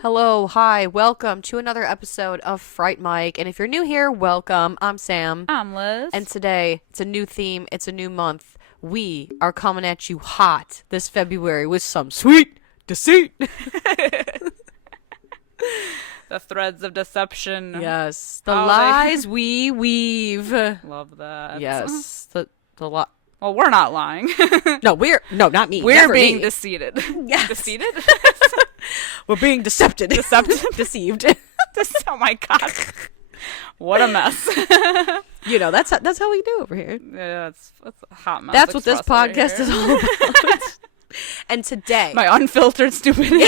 Hello, hi, welcome to another episode of Fright Mic. And if you're new here, welcome. I'm Sam. I'm Liz. And today, it's a new theme, it's a new month. We are coming at you hot this February with some sweet deceit. The threads of deception. Yes, the lies we weave. Love that. Yes, the lot. Well, we're not lying. No, not me. We're Never being me. deceived. Yes. Deceived? We're being deceived. Deceived. Oh my god. What a mess. You know, that's how we do over here. Yeah, that's a hot mess. That's what this podcast is all about. And today, my unfiltered stupidity.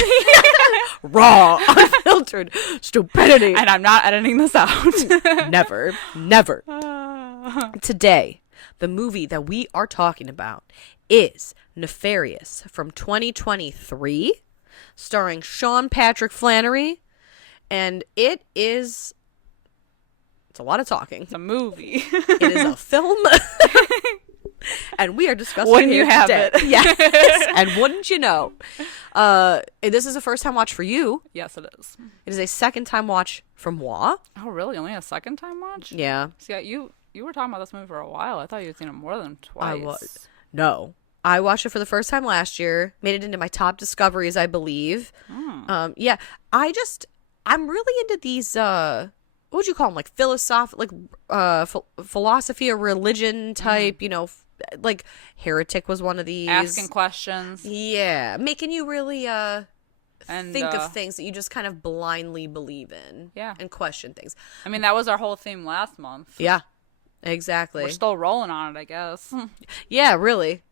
Raw, unfiltered stupidity. And I'm not editing this out. Never. Today, the movie that we are talking about is Nefarious from 2023, starring Sean Patrick Flanery, and it's a lot of talking. It's a movie. It is a film. And we are discussing Wouldn't it you have today. it? Yes. And wouldn't you know? This is a first time watch for you. Yes, it is. It is a second time watch for moi. Oh, really? Only a second time watch? Yeah. See, you were talking about this movie for a while. I thought you had seen it more than twice. No. I watched it for the first time last year. Made it into my top discoveries, I believe. Yeah. I'm really into these, what would you call them? Like philosophy or religion type, like Heretic was one of these. Asking questions. Yeah. Making you really, And think of things that you just kind of blindly believe in. Yeah. And question things. I mean, that was our whole theme last month. Yeah. Exactly. We're still rolling on it, I guess. Yeah, really.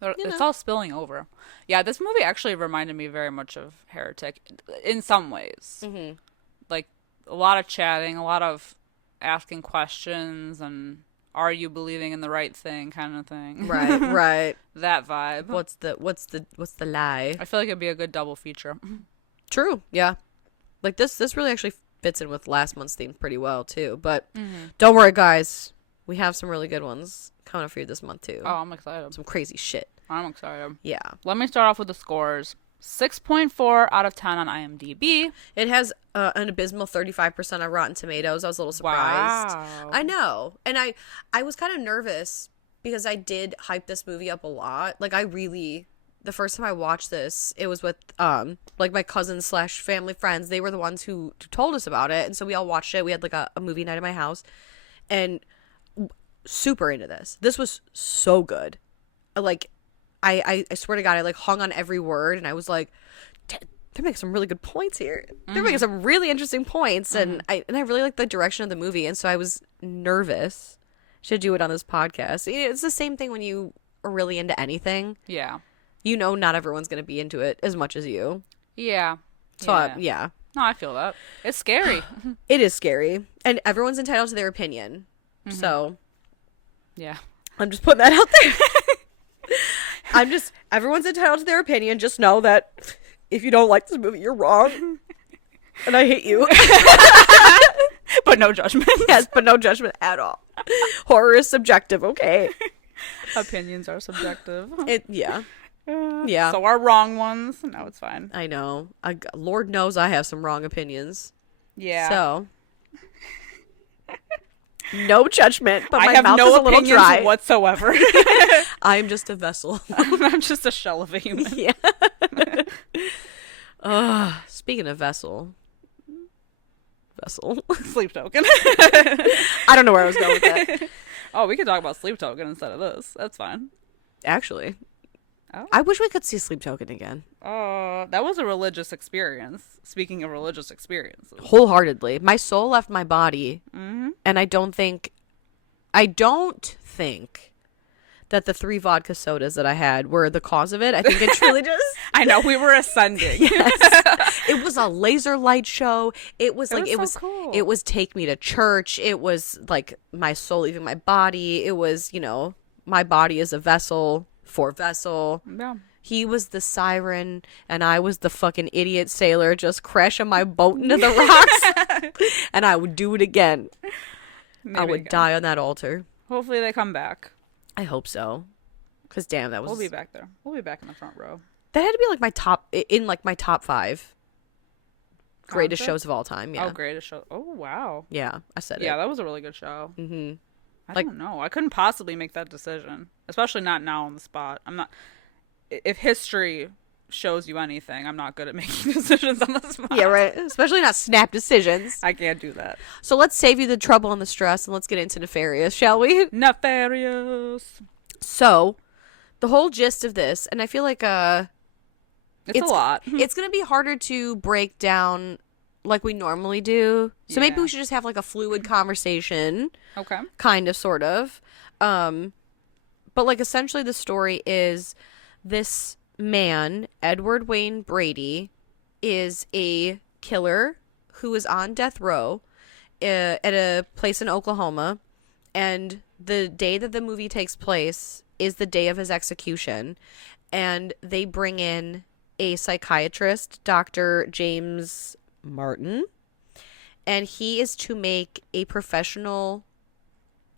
It's all spilling over. Yeah, this movie actually reminded me very much of Heretic in some ways. Mm-hmm. Like, a lot of chatting, a lot of asking questions, and are you believing in the right thing kind of thing. Right. That vibe. What's the lie? I feel like it'd be a good double feature. True. Yeah. Like this really actually fits in with last month's theme pretty well too. But don't worry, guys. We have some really good ones coming up for you this month too. Oh, I'm excited. Some crazy shit. I'm excited. Yeah. Let me start off with the scores. 6.4 out of 10 on IMDb. It has an abysmal 35% on Rotten Tomatoes. I was a little surprised. Wow. I know. And I was kind of nervous because I did hype this movie up a lot. Like the first time I watched this, it was with like my cousins / family friends. They were the ones who told us about it. And so we all watched it. We had like a movie night at my house. And super into this. This was so good. Like, I swear to God, I like hung on every word, and I was like, they're making some really good points here. They're making some really interesting points, and I really like the direction of the movie, and so I was nervous to do it on this podcast. It's the same thing when you are really into anything. Yeah. Not everyone's going to be into it as much as you. Yeah. So, yeah. No, I feel that. It's scary. It is scary, and everyone's entitled to their opinion. So, yeah. I'm just putting that out there. Everyone's entitled to their opinion. Just know that if you don't like this movie, you're wrong. And I hate you. But no judgment. Yes, but no judgment at all. Horror is subjective, okay? Opinions are subjective. Yeah. Yeah. So our wrong ones, no, it's fine. I know. Lord knows I have some wrong opinions. Yeah. So. No judgment, but I my have mouth no is a little opinions dry whatsoever. I'm just a vessel. I'm just a shell of a human. Yeah. Speaking of vessel. Sleep Token. I don't know where I was going with that. Oh, we could talk about Sleep Token instead of this. That's fine. Actually. Oh. I wish we could see Sleep Token again. That was a religious experience. Speaking of religious experiences. Wholeheartedly. My soul left my body. Mm-hmm. And I don't think that the 3 vodka sodas that I had were the cause of it. I think it truly just... I know, we were ascending. Yes. It was a laser light show. It was like, so cool. it was take me to church. It was like my soul leaving my body. It was, my body is a vessel for vessel. Yeah. He was the siren, and I was the fucking idiot sailor just crashing my boat into the rocks. And I would do it again. Maybe I would again. die on that altar. Hopefully they come back. I hope so. Because damn, that was... We'll be back there. We'll be back in the front row. That had to be like my top 5 greatest Concept? shows of all time. Yeah. Oh, greatest show. Oh, wow. Yeah, I said it. Yeah, that was a really good show. Mm-hmm. I don't know. I couldn't possibly make that decision, especially not now on the spot. I'm not. If history shows you anything, I'm not good at making decisions on the spot. Yeah, right. Especially not snap decisions. I can't do that. So let's save you the trouble and the stress, and let's get into Nefarious, shall we? Nefarious. So, the whole gist of this, and I feel like It's a lot. It's gonna be harder to break down like we normally do. So maybe Yeah. we should just have like a fluid conversation. Okay. Kind of, sort of. But like essentially the story is this man, Edward Wayne Brady, is a killer who is on death row at a place in Oklahoma. And the day that the movie takes place is the day of his execution. And they bring in a psychiatrist, Dr. James Martin. And he is to make a professional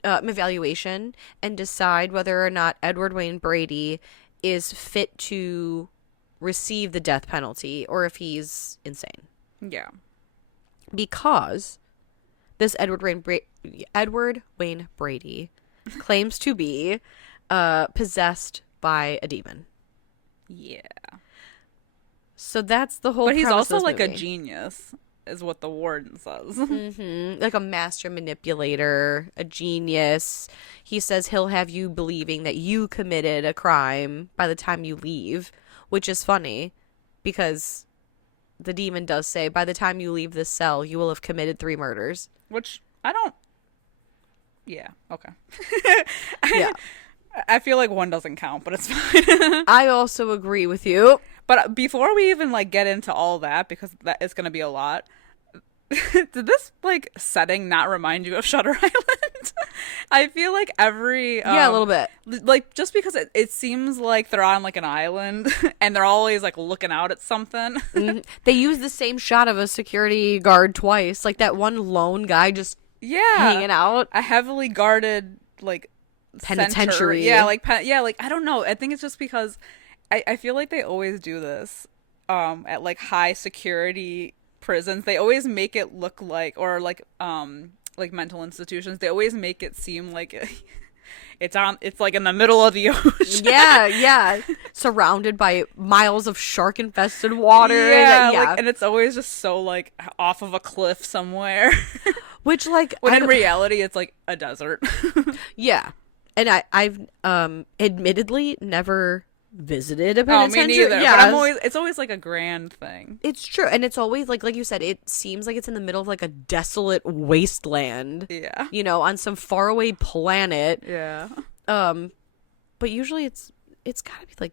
evaluation and decide whether or not Edward Wayne Brady is fit to receive the death penalty or if he's insane. Yeah. Because this Edward Wayne Brady claims to be possessed by a demon. Yeah. So that's the whole But he's premise of also this like a movie. genius, is what the warden says. Mm-hmm. Like a master manipulator, a genius. He says he'll have you believing that you committed a crime by the time you leave, which is funny because the demon does say by the time you leave this cell, you will have committed 3 murders. Which I don't. Yeah. Okay. Yeah. I feel like 1 doesn't count, but it's fine. I also agree with you. But before we even like get into all that, because that is going to be a lot, did this like setting not remind you of Shutter Island? I feel like every Yeah, a little bit. like just because it seems like they're on like an island and they're always like looking out at something. Mhm. They use the same shot of a security guard twice, like that one lone guy just hanging out. A heavily guarded like Penitentiary. center. Yeah, like I don't know. I think it's just because I feel like they always do this at like high security prisons. They always make it look like, or like mental institutions, they always make it seem like it's like in the middle of the ocean. Yeah. Surrounded by miles of shark infested water. Yeah, Yeah. like, and it's always just so like off of a cliff somewhere. Which like When in reality it's like a desert. yeah. And I've admittedly never visited a Oh, me penitentiary. neither. Yeah, But it's always like a grand thing. it's true, and it's always like you said, it seems like it's in the middle of like a desolate wasteland. Yeah. On some faraway planet. Yeah. But usually it's gotta be like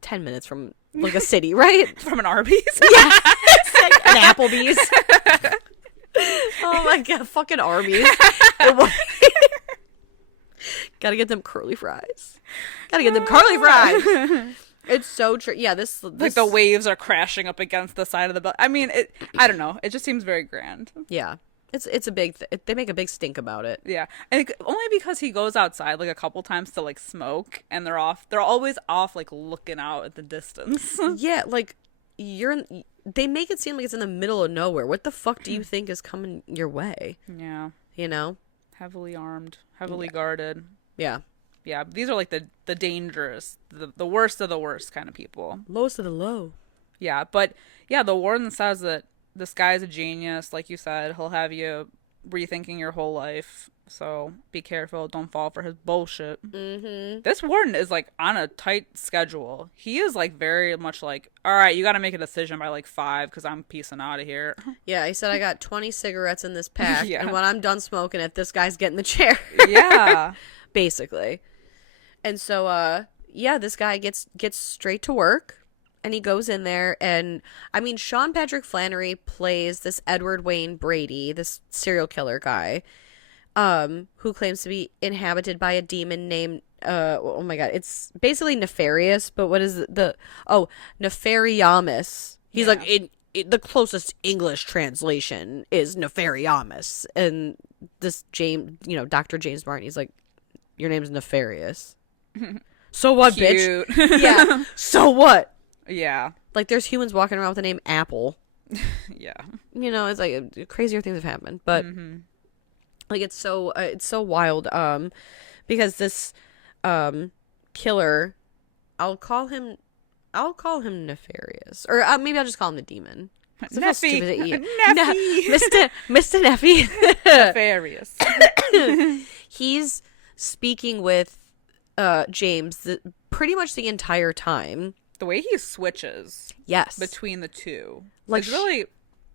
10 minutes from like a city, right? From an Arby's. Yeah, it's like an Applebee's. Oh my god, fucking Arby's. Gotta get them curly fries. It's so true. Yeah, this Like the waves are crashing up against the side of the boat. I mean, I don't know. It just seems very grand. Yeah, it's a big. They make a big stink about it. Yeah, and only because he goes outside like a couple times to like smoke, and they're always off like looking out at the distance. Yeah, like they make it seem like it's in the middle of nowhere. What the fuck do you think is coming your way? Yeah, heavily armed, heavily guarded. Yeah. Yeah, these are like the dangerous, the worst of the worst kind of people. Lowest of the low. Yeah, but yeah, the warden says that this guy's a genius. Like you said, he'll have you rethinking your whole life. So be careful. Don't fall for his bullshit. Mm-hmm. This warden is like on a tight schedule. He is like very much like, all right, you got to make a decision by like 5 because I'm peacing out of here. Yeah, he said I got 20 cigarettes in this pack, Yeah. and when I'm done smoking it, this guy's getting the chair. Yeah. Basically. And so, yeah, this guy gets straight to work. and he goes in there, and I mean, Sean Patrick Flannery plays this Edward Wayne Brady, this serial killer guy, who claims to be inhabited by a demon named oh my god, it's basically Nefarious, but what is Nefariamus. He's like, the closest English translation is Nefariamus, and this James, Dr. James Martin, he's like, your name's Nefarious. So what, Cute. bitch? Yeah. So what? Yeah. Like, there's humans walking around with the name Apple. Yeah. It's like crazier things have happened, but like it's so wild. Because this killer, I'll call him Nefarious, or maybe I'll just call him the demon. Neffy. Mr. Neffy. Nefarious. He's speaking with James pretty much the entire time. The way he switches between the two is really,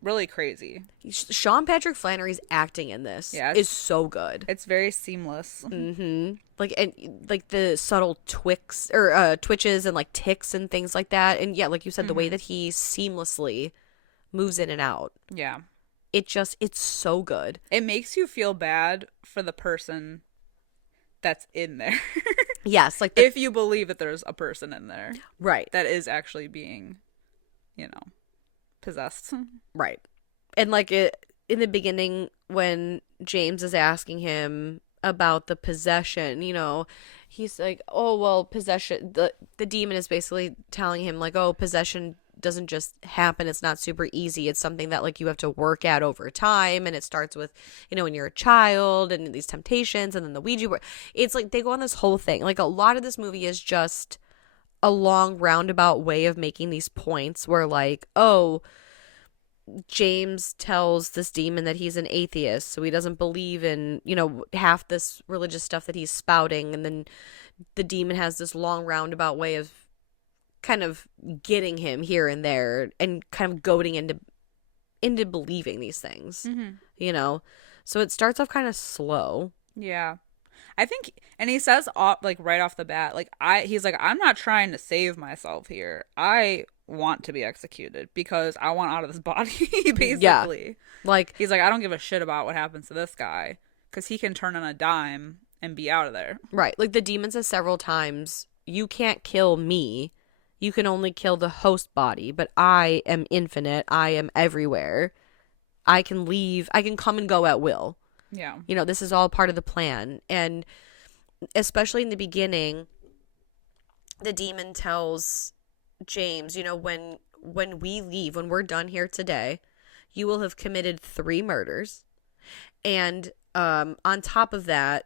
really crazy. Sean Patrick Flannery's acting in this is so good. It's very seamless. Mm-hmm. Like the subtle twitches and like ticks and things like that. And yeah, like you said, the way that he seamlessly moves in and out. Yeah. It's so good. It makes you feel bad for the person that's in there. Yes, like if you believe that there's a person in there, right, that is actually being, possessed, right. And like in the beginning, when James is asking him about the possession, he's like, oh well, possession. The demon is basically telling him like, oh, possession doesn't just happen. It's not super easy. It's something that like you have to work at over time, and it starts with when you're a child and these temptations, and then the Ouija board. It's like they go on this whole thing. Like a lot of this movie is just a long roundabout way of making these points where like, oh, James tells this demon that he's an atheist, so he doesn't believe in half this religious stuff that he's spouting, and then the demon has this long roundabout way of kind of getting him here and there and kind of goading into believing these things. So it starts off kind of slow. Yeah, I think, and he says like right off the bat, like he's like, I'm not trying to save myself here. I want to be executed because I want out of this body. Basically, yeah. Like he's like, I don't give a shit about what happens to this guy because he can turn on a dime and be out of there. Right. Like the demon says several times, you can't kill me. You can only kill the host body, but I am infinite. I am everywhere. I can leave. I can come and go at will. Yeah. This is all part of the plan. And especially in the beginning, the demon tells James, when we leave, when we're done here today, you will have committed 3 murders. And on top of that,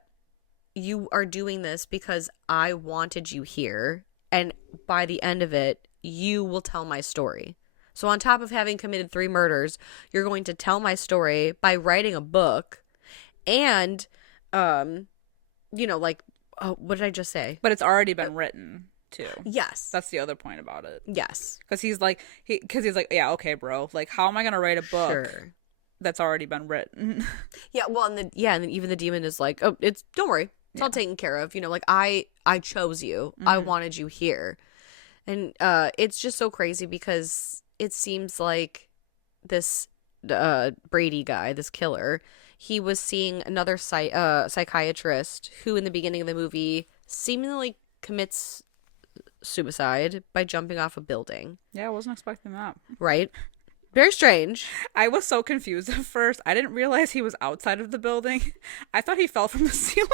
you are doing this because I wanted you here. And by the end of it, you will tell my story. So on top of having committed 3 murders, you're going to tell my story by writing a book. And, what did I just say? But it's already been written, too. Yes. That's the other point about it. Yes. Because he's like, yeah, okay, bro. Like, how am I going to write a book that's already been written? Yeah, well, and then even the demon is like, oh, don't worry. It's all taken care of. Like, I chose you. I wanted you here. And it's just so crazy because it seems like this Brady guy, this killer, he was seeing another psychiatrist who in the beginning of the movie seemingly commits suicide by jumping off a building. Yeah, I wasn't expecting that. Right? Very strange. I was so confused at first. I didn't realize he was outside of the building. I thought he fell from the ceiling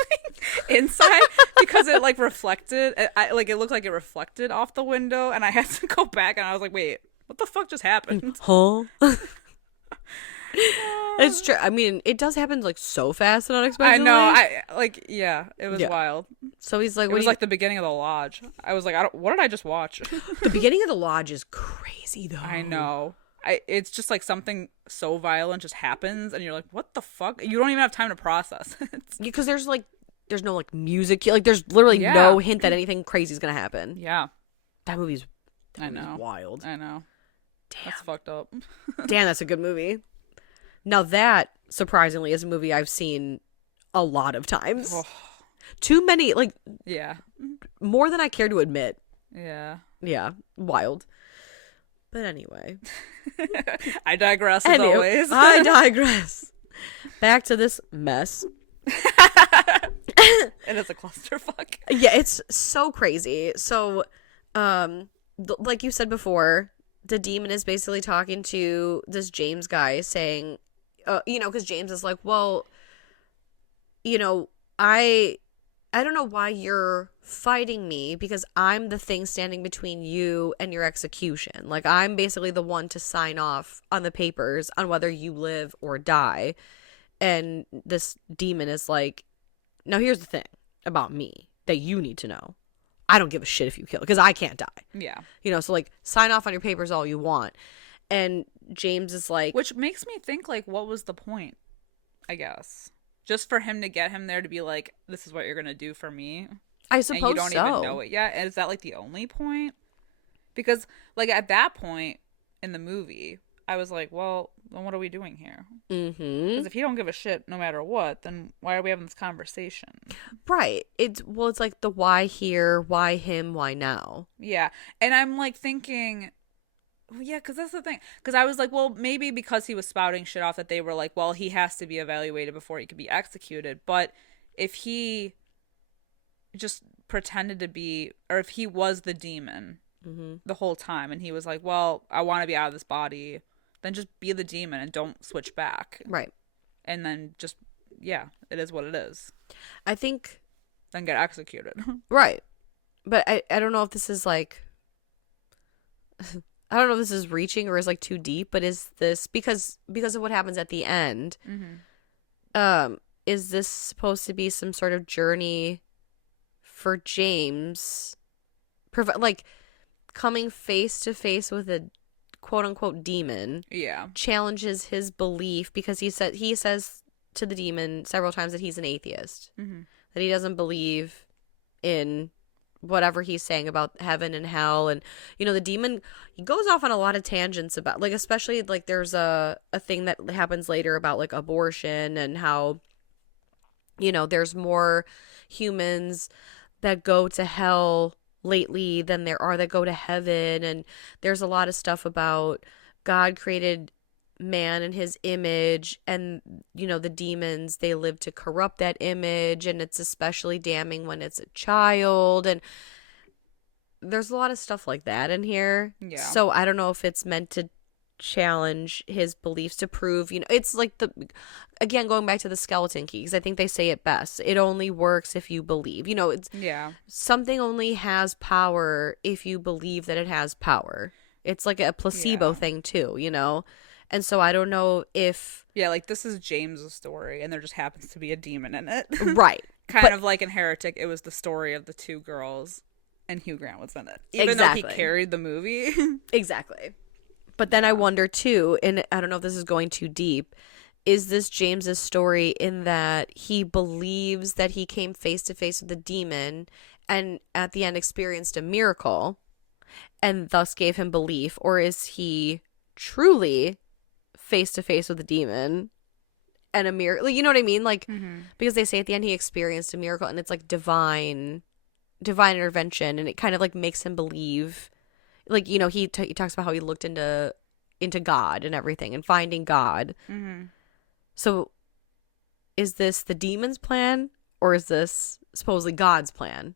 inside because it like reflected. It looked like it reflected off the window, and I had to go back and I was like, wait, what the fuck just happened? Huh? It's true. I mean, it does happen like so fast and unexpectedly. I know. It was wild. So he's like, it was like the beginning of The Lodge. I was like, what did I just watch? The beginning of The Lodge is crazy though. I know. It's just like something so violent just happens, and you're like, what the fuck? You don't even have time to process it. Because there's no like music. Like there's literally no hint that anything crazy is gonna happen. Yeah. That movie's wild. I know. Damn. That's fucked up. Damn, that's a good movie. Now that, surprisingly, is a movie I've seen a lot of times. Oh. Too many, more than I care to admit. Yeah. Yeah, wild. But anyway. I digress as always. I digress. Back to this mess. It is a clusterfuck. Yeah, it's so crazy. So, like you said before, the demon is basically talking to this James guy saying, because James is like, well, I don't know why you're fighting me because I'm the thing standing between you and your execution. Like, I'm basically the one to sign off on the papers on whether you live or die. And this demon is like, now here's the thing about me that you need to know. I don't give a shit if you kill, because I can't die. Yeah. So like, sign off on your papers all you want. And James is like, which makes me think, like, what was the point? I guess just for him to get him there to be like, this is what you're gonna do for me. I suppose so. And you don't even know it yet. And is that like the only point? Because like at that point in the movie, I was like, well, then what are we doing here? Because if he don't give a shit no matter what, then why are we having this conversation? Right. It's like the why here, why him, why now. Yeah. And I'm like thinking, well, yeah, because that's the thing. Because I was like, well, maybe because he was spouting shit off that they were like, well, he has to be evaluated before he could be executed. But if he just pretended to be, or if he was the demon the whole time and he was like, well, I want to be out of this body, then just be the demon and don't switch back. Right. And then just, yeah, it is what it is. I think. Then get executed. Right. But I don't know if this is like. I don't know if this is reaching or is like too deep, but is this because of what happens at the end? Is this supposed to be some sort of journey for James, like coming face to face with a quote unquote demon? Yeah, challenges his belief because he says to the demon several times that he's an atheist, that he doesn't believe in whatever he's saying about heaven and hell. And the demon, he goes off on a lot of tangents about, like, especially like there's a thing that happens later about like abortion and how there's more humans that go to hell lately than there are that go to heaven. And there's a lot of stuff about God created man in his image, and the demons, they live to corrupt that image, and it's especially damning when it's a child. And there's a lot of stuff like that in here. Yeah. So I don't know if it's meant to challenge his beliefs, to prove, it's like again going back to the skeleton key, because I think they say it best, it only works if you believe. It's something only has power if you believe that it has power. It's like a placebo thing too, And so I don't know if... Yeah, like this is James' story and there just happens to be a demon in it. Right. Kind of like in Heretic, it was the story of the two girls and Hugh Grant was in it. Even though he carried the movie. Exactly. But then I wonder too, and I don't know if this is going too deep, is this James's story in that he believes that he came face to face with the demon and at the end experienced a miracle and thus gave him belief? Or is he truly face to face with a demon and a miracle? You know what I mean? Like, because they say at the end he experienced a miracle and it's like divine intervention, and it kind of like makes him believe. Like, he talks about how he looked into God and everything and finding God. So is this the demon's plan or is this supposedly God's plan?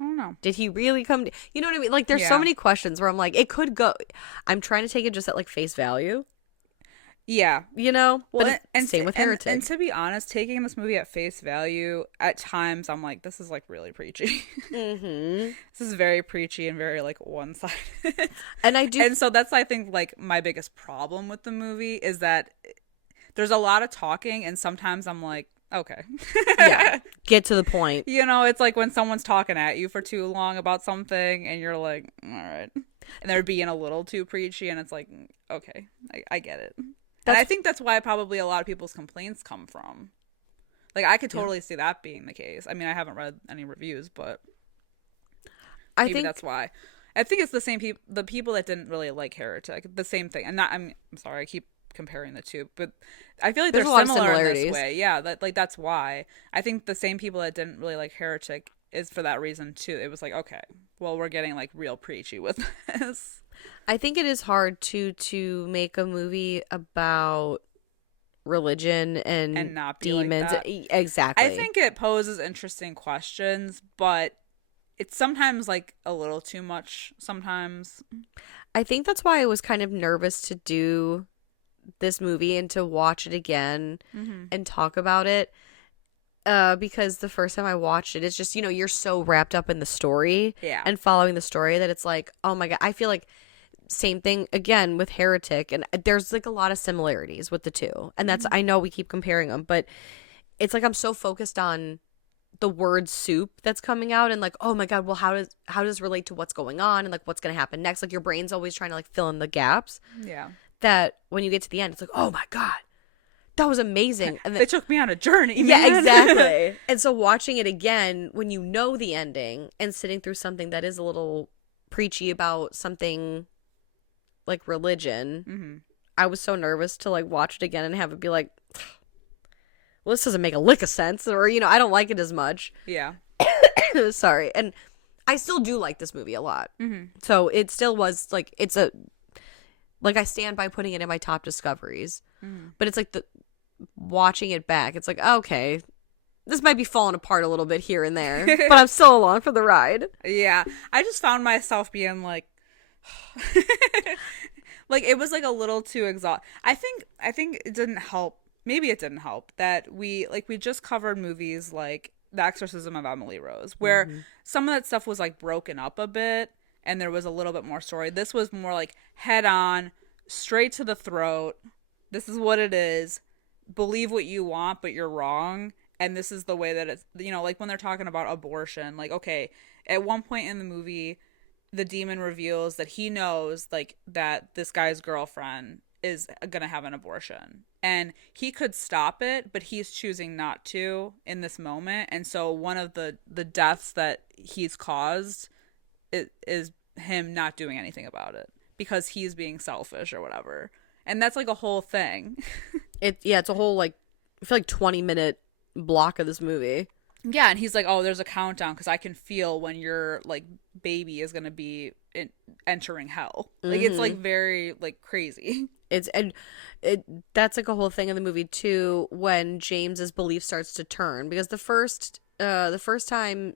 I don't know. Did he really come you know what I mean? Like, there's so many questions where I'm like, it could go. I'm trying to take it just at like face value. Yeah. Well, but and same with Heretic. And to be honest, taking this movie at face value, at times I'm like, this is like really preachy. This is very preachy and very like one-sided. And so that's, I think, like my biggest problem with the movie is that there's a lot of talking and sometimes I'm like, okay. Yeah. Get to the point. It's like when someone's talking at you for too long about something and you're like, all right. And they're being a little too preachy and it's like, okay, I get it. And I think that's why probably a lot of people's complaints come from. Like, I could totally see that being the case. I mean, I haven't read any reviews, but I think that's why. I think it's the same people, the people that didn't really like Heretic, the same thing. And I'm sorry, I keep comparing the two, but I feel like they're similar in this way. Yeah, that's why. I think the same people that didn't really like Heretic is for that reason too. It was like, okay, well, we're getting like real preachy with this. I think it is hard to make a movie about religion And and not be like demons. that. Exactly. I think it poses interesting questions, but it's sometimes like a little too much sometimes. I think that's why I was kind of nervous to do this movie and to watch it again and talk about it. Because the first time I watched it, it's just, you're so wrapped up in the story and following the story that it's like, oh my God. I feel like same thing again with Heretic. And there's like a lot of similarities with the two. And that's, I know we keep comparing them, but it's like I'm so focused on the word soup that's coming out and like, oh my God, well, how does it relate to what's going on and like what's going to happen next? Like your brain's always trying to like fill in the gaps. Yeah. That when you get to the end, it's like, oh my God, that was amazing. And they took me on a journey. Yeah, man. exactly. And so watching it again, when you know the ending and sitting through something that is a little preachy about something like religion, I was so nervous to like watch it again and have it be like, well, this doesn't make a lick of sense, or I don't like it as much. Yeah. Sorry. And I still do like this movie a lot. So it still was like, I stand by putting it in my top discoveries. But it's like watching it back, it's like, okay, this might be falling apart a little bit here and there, but I'm still along for the ride. Yeah. I just found myself being like, like it was like a little too exhausting. I think it didn't help. Maybe it didn't help that we just covered movies like The Exorcism of Emily Rose, where some of that stuff was like broken up a bit and there was a little bit more story. This was more like head on, straight to the throat. This is what it is. Believe what you want, but you're wrong. And this is the way that it's, like when they're talking about abortion, like, okay, at one point in the movie, the demon reveals that he knows like that this guy's girlfriend is gonna have an abortion and he could stop it, but he's choosing not to in this moment. And so one of the deaths that he's caused is him not doing anything about it because he's being selfish or whatever. And that's like a whole thing. It's a whole like, I feel like 20-minute block of this movie. Yeah, and he's like, oh, there's a countdown because I can feel when your like baby is gonna be entering hell. Like it's like very like crazy. That's like a whole thing in the movie too, when James's belief starts to turn, because the first time,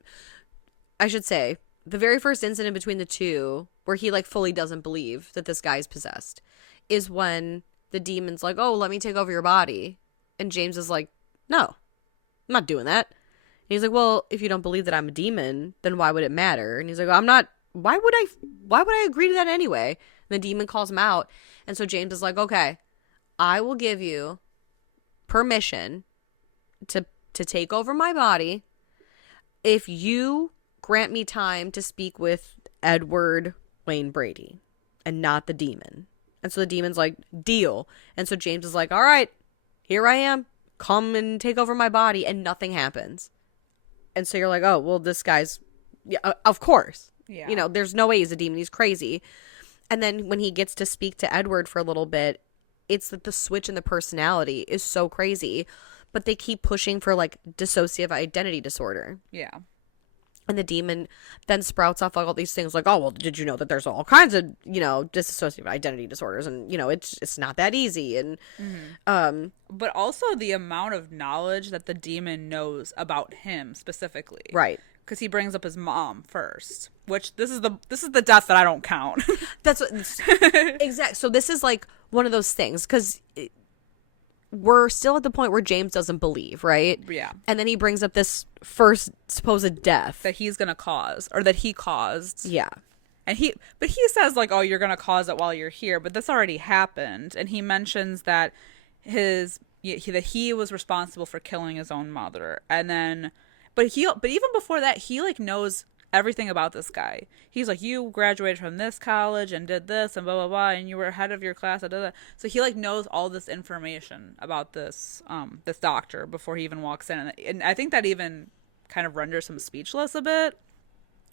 I should say, the very first incident between the two where he like fully doesn't believe that this guy's possessed is when the demon's like, oh, let me take over your body, and James is like, no, I'm not doing that. And he's like, well, if you don't believe that I'm a demon, then why would it matter? And he's like, I'm not. Why would I agree to that anyway? And the demon calls him out. And so James is like, okay, I will give you permission to take over my body if you grant me time to speak with Edward Wayne Brady and not the demon. And so the demon's like, deal. And so James is like, all right, here I am. Come and take over my body. And nothing happens. And so you're like, oh, well, this guy's, yeah, of course. Yeah. There's no way he's a demon. He's crazy. And then when he gets to speak to Edward for a little bit, it's that the switch in the personality is so crazy. But they keep pushing for, like, dissociative identity disorder. Yeah. And the demon then sprouts off all these things like, oh, well, did you know that there's all kinds of, dissociative identity disorders? And, it's not that easy. And, but also the amount of knowledge that the demon knows about him specifically. Right. Because he brings up his mom first, which this is the death that I don't count. That's what, exactly. So this is like one of those things, because we're still at the point where James doesn't believe, right? Yeah. And then he brings up this first supposed death that he's gonna cause, or that he caused. Yeah. And he says like, oh, you're gonna cause it while you're here, but this already happened. And he mentions that that he was responsible for killing his own mother, and then. But even before that, he like knows everything about this guy. He's like, you graduated from this college and did this and blah blah blah, and you were ahead of your class. Blah, blah, blah. So he like knows all this information about this doctor before he even walks in, and I think that even kind of renders him speechless a bit,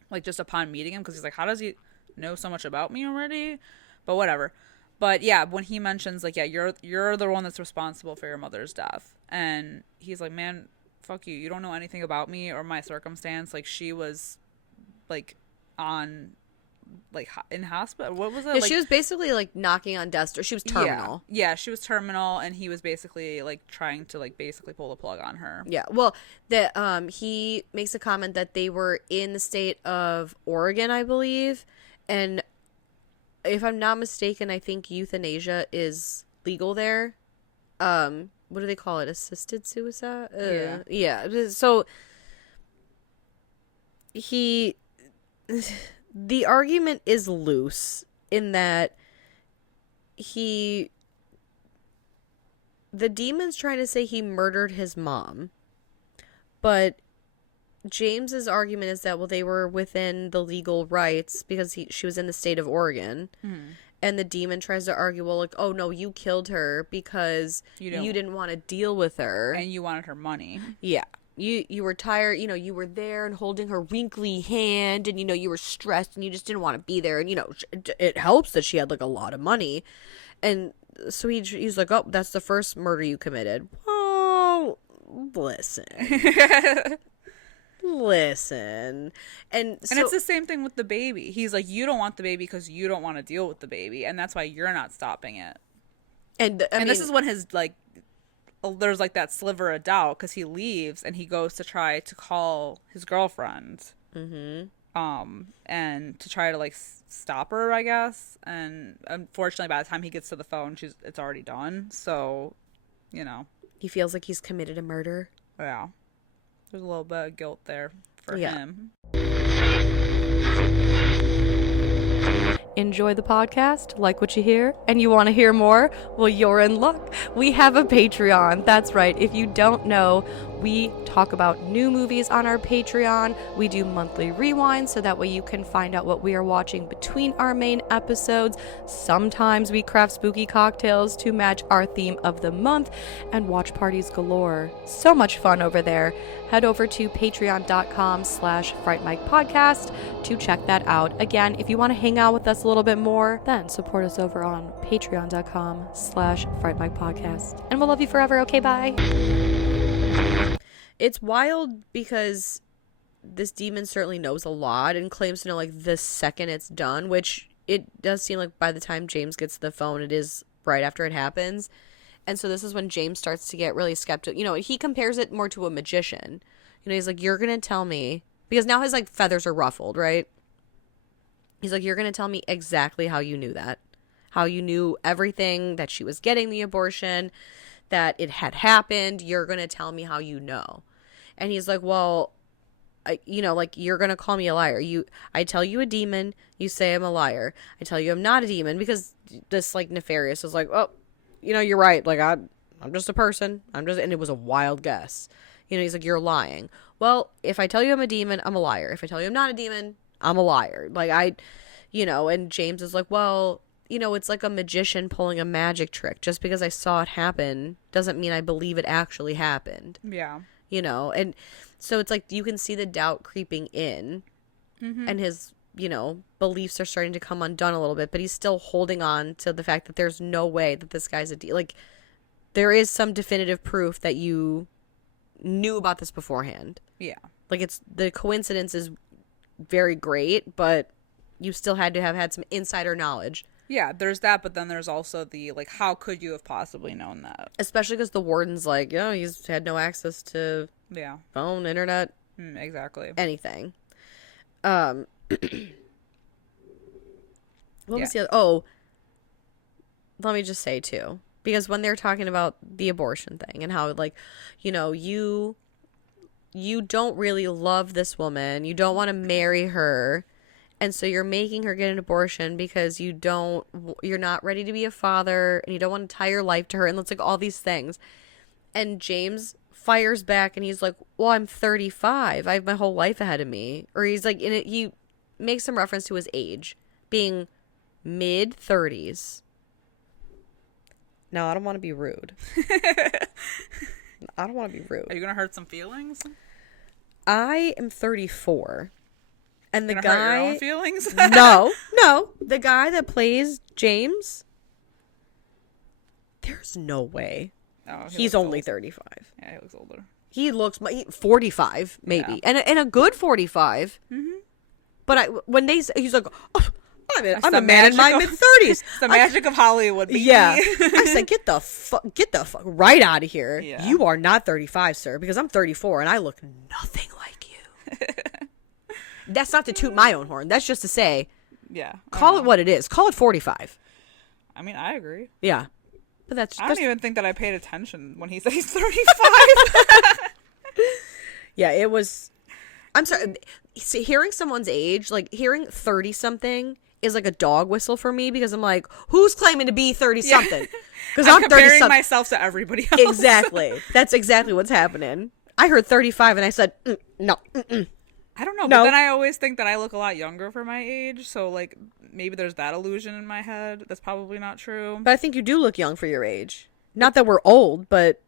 like just upon meeting him, because he's like, how does he know so much about me already? But whatever. But yeah, when he mentions like, yeah, you're the one that's responsible for your mother's death, and he's like, man, fuck you, you don't know anything about me or my circumstance. Like, she was like on like in hospital. What was it? Yeah, like, she was basically like knocking on deaths, or she was terminal. Yeah, she was terminal, and he was basically like trying to like basically pull the plug on her. Yeah, well, that he makes a comment that they were in the state of Oregon, I believe, and if I'm not mistaken, I think euthanasia is legal there. What do they call it? Assisted suicide? Yeah. So the argument is loose in that the demon's trying to say he murdered his mom, but James's argument is that, well, they were within the legal rights because she was in the state of Oregon. And the demon tries to argue, well, like, oh, no, you killed her because you didn't want to deal with her. And you wanted her money. Yeah. You were tired, you were there and holding her wrinkly hand, and, you were stressed and you just didn't want to be there. And, it helps that she had, like, a lot of money. And so he's like, oh, that's the first murder you committed. Oh, listen. Listen. And it's the same thing with the baby. He's like, you don't want the baby because you don't want to deal with the baby, and that's why you're not stopping it. And this is when his, like, there's like that sliver of doubt, because he leaves and he goes to try to call his girlfriend, and to try to like stop her, I guess. And unfortunately, by the time he gets to the phone, it's already done. So, he feels like he's committed a murder. Yeah, there's a little bit of guilt there for him. Enjoy the podcast, like what you hear, and you want to hear more? Well, you're in luck. We have a Patreon. That's right. If you don't know, we talk about new movies on our Patreon. We do monthly rewinds, so that way you can find out what we are watching between our main episodes. Sometimes we craft spooky cocktails to match our theme of the month, and watch parties galore. So much fun over there. Head over to patreon.com/Fright Mic podcast to check that out. Again, if you want to hang out with us a little bit more, then support us over on patreon.com/Fright Mic podcast. And we'll love you forever. Okay, bye. It's wild because this demon certainly knows a lot and claims to know like the second it's done, which it does seem like by the time James gets to the phone, it is right after it happens. And so this is when James starts to get really skeptical. He compares it more to a magician. He's like, you're going to tell me, because now his like feathers are ruffled, right? He's like, you're going to tell me exactly how you knew that. How you knew everything, that she was getting the abortion, that it had happened. You're going to tell me how you know. And he's like, well, like, you're going to call me a liar. I tell you a demon, you say I'm a liar. I tell you I'm not a demon, because this like Nefarious is like, oh, you're right. Like, I'm just a person. And it was a wild guess. He's like, you're lying. Well, if I tell you I'm a demon, I'm a liar. If I tell you I'm not a demon, I'm a liar. Like, and James is like, well, it's like a magician pulling a magic trick. Just because I saw it happen doesn't mean I believe it actually happened. Yeah. And so it's like you can see the doubt creeping in, and his, beliefs are starting to come undone a little bit, but he's still holding on to the fact that there's no way that this guy's like, there is some definitive proof that you knew about this beforehand. Yeah. Like, the coincidence is very great, but you still had to have had some insider knowledge. Yeah, there's that, but then there's also the, like, how could you have possibly known that? Especially because the warden's like, he's had no access to phone, internet. Exactly. Anything. What was the other? Oh, let me just say, too, because when they're talking about the abortion thing and how, like, you don't really love this woman. You don't want to marry her. And so you're making her get an abortion because you're not ready to be a father, and you don't want to tie your life to her, and it's like all these things. And James fires back and he's like, well, I'm 35. I have my whole life ahead of me. Or he's like, he makes some reference to his age being mid-30s. No, I don't want to be rude. I don't want to be rude. Are you going to hurt some feelings? I am 34. And the guy, hurt your own feelings? no, the guy that plays James, there's no way. Oh, he's only 35. Yeah, he looks older. He looks 45, maybe, and a good 45. Mm-hmm. But he's like, oh, I'm a man in my mid-30s. It's the magic of Hollywood, baby. Yeah. I said, get the fuck right out of here. Yeah. You are not 35, sir, because I'm 34 and I look nothing like you. That's not to toot my own horn. That's just to say, yeah. Call it what it is. Call it 45. I mean, I agree. Yeah. But I don't even think that I paid attention when he said he's 35. Yeah, it was. I'm sorry. See, hearing someone's age, like hearing 30 something, is like a dog whistle for me because I'm like, who's claiming to be 30 something? Because I'm 30 comparing something. myself to everybody else. Exactly. That's exactly what's happening. I heard 35 and I said, no. I don't know, but then I always think that I look a lot younger for my age, so like maybe there's that illusion in my head. That's probably not true. But I think you do look young for your age. Not that we're old, but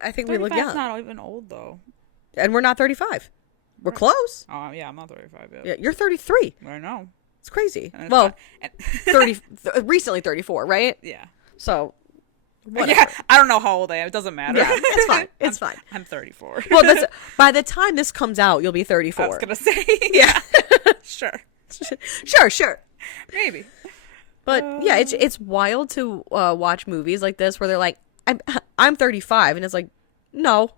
I think we look young. 35's not even old though. And we're not 35. We're close. Oh yeah, I'm not 35 yet. Yeah, you're 33. I know. It's crazy. And it's Well, not, 30 recently 34, right? yeah. So whatever. Yeah, I don't know how old I am. It doesn't matter. Yeah, it's fine. It's fine. I'm 34. Well, that's by the time this comes out, you'll be 34. I was gonna say, yeah, sure, Sure. maybe. But yeah, it's wild to watch movies like this where they're like, I'm 35, and it's like, no,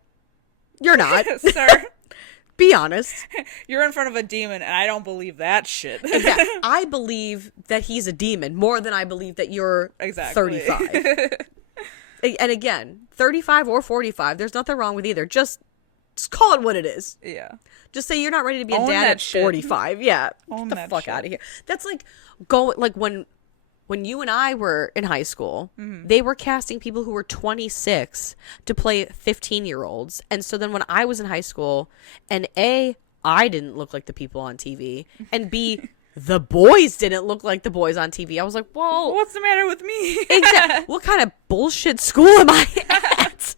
you're not, Sir. Be honest. You're in front of a demon, and I don't believe that shit. Exactly. I believe that he's a demon more than I believe that you're 35. And again, 35 or 45, there's nothing wrong with either. Just call it what it is. Yeah. Just say you're not ready to be a Own dad that at shit. 45. Yeah. Own Get the that fuck shit. out of here. That's like when you and I were in high school, Mm-hmm. they were casting people who were 26 to play 15-year-olds. And so then when I was in high school, and A, I didn't look like the people on TV, and B, the boys didn't look like the boys on TV. I was like, well, What's the matter with me? exactly. What kind of bullshit school am I at?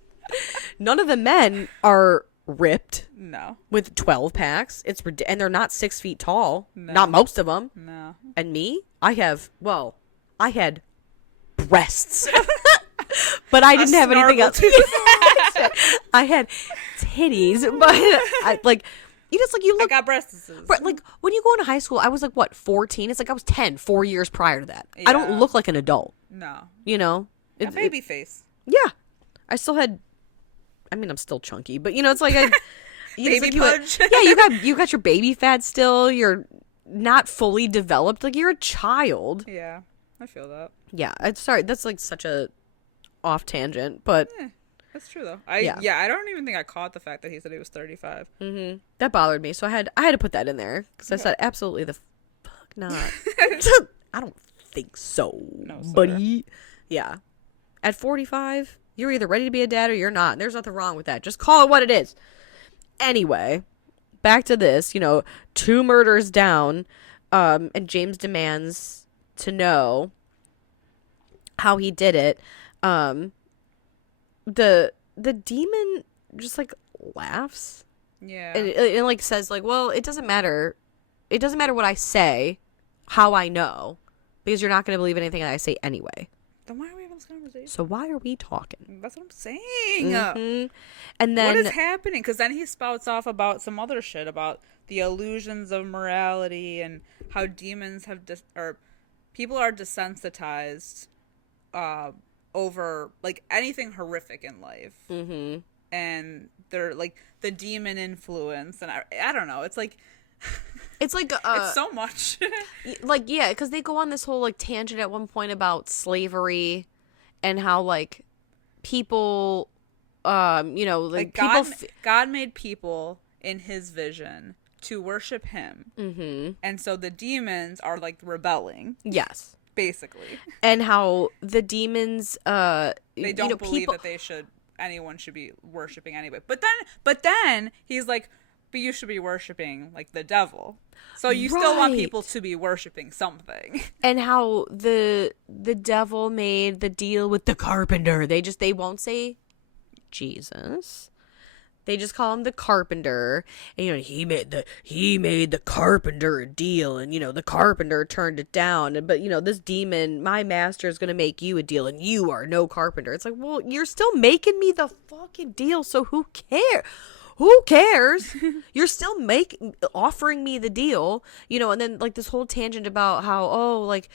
None of the men are ripped No. with 12 packs. And they're not 6 feet tall. No. Not most of them. No. And me, I had breasts. But I didn't have anything else. I had titties, but you I look got breasts. But like when you go into high school, I was like what, 14? It's like I was 10 4 years prior to that. I don't Yeah. look like an adult, No. you know? A baby face. Yeah. I still had I'm still chunky, but it's like Baby you pudge. you got your baby fat still. You're not fully developed. Like you're a child. Yeah. I feel that. Yeah. I'm sorry. That's like such a off tangent, but That's true though. Yeah. I don't even think I caught the fact that he said he was 35. that bothered me. So I had to put that in there because I said absolutely the fuck not. I don't think so, No, sir. buddy. Yeah. At 45, you're either ready to be a dad or you're not. And there's nothing wrong with that. Just call it what it is. Anyway, back to this. 2 murders down, and James demands to know how he did it. The demon just like laughs. Yeah. And it like says like, well, it doesn't matter. It doesn't matter what I say, how I know, because you're not going to believe anything that I say anyway. Then why are we having this conversation? So why are we talking? That's what I'm saying. Mhm. And then What is happening? Because then he spouts off about some other shit about the illusions of morality and how demons have or people are desensitized over like anything horrific in life. Mm-hmm. And they're like the demon influence, and I don't know. It's like It's like it's so much. like yeah, because they go on this whole like tangent at one point about slavery and how like people, like people. God made people in His vision to worship Him, Mm-hmm. and so the demons are like rebelling, Yes, basically. and how the demons, They don't believe that anyone should be worshiping anybody. But then he's like, but you should be worshiping like the devil. So you still want Right. people to be worshiping something. And how the devil made the deal with the carpenter. They won't say Jesus. They just call him the carpenter. And he made the carpenter a deal, and the carpenter turned it down. But this demon, my master, is gonna make you a deal, and you are no carpenter. It's like, well, you're still making me the fucking deal, so who cares? who cares? You're still offering me the deal, and then like this whole tangent about how, oh, like,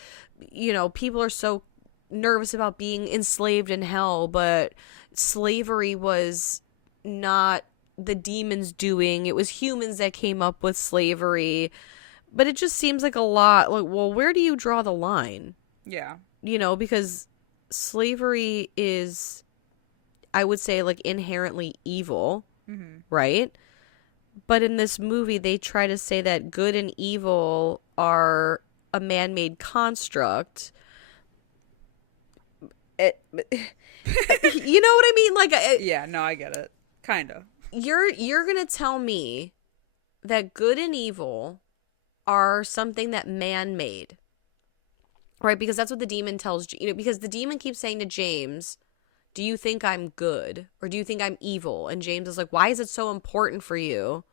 people are so nervous about being enslaved in hell, but slavery was not the demons doing. It was humans that came up with slavery. But it just seems like a lot. Like, well, where do you draw the line? Yeah. Because slavery is, I would say, like, inherently evil, right? But in this movie, they try to say that good and evil are a man-made construct. You know what I mean? Like, yeah, no, I get it. Kind of. You're gonna tell me that good and evil are something that man made, right? Because that's what the demon tells you. Because the demon keeps saying to James, do you think I'm good or do you think I'm evil? And James is like, why is it so important for you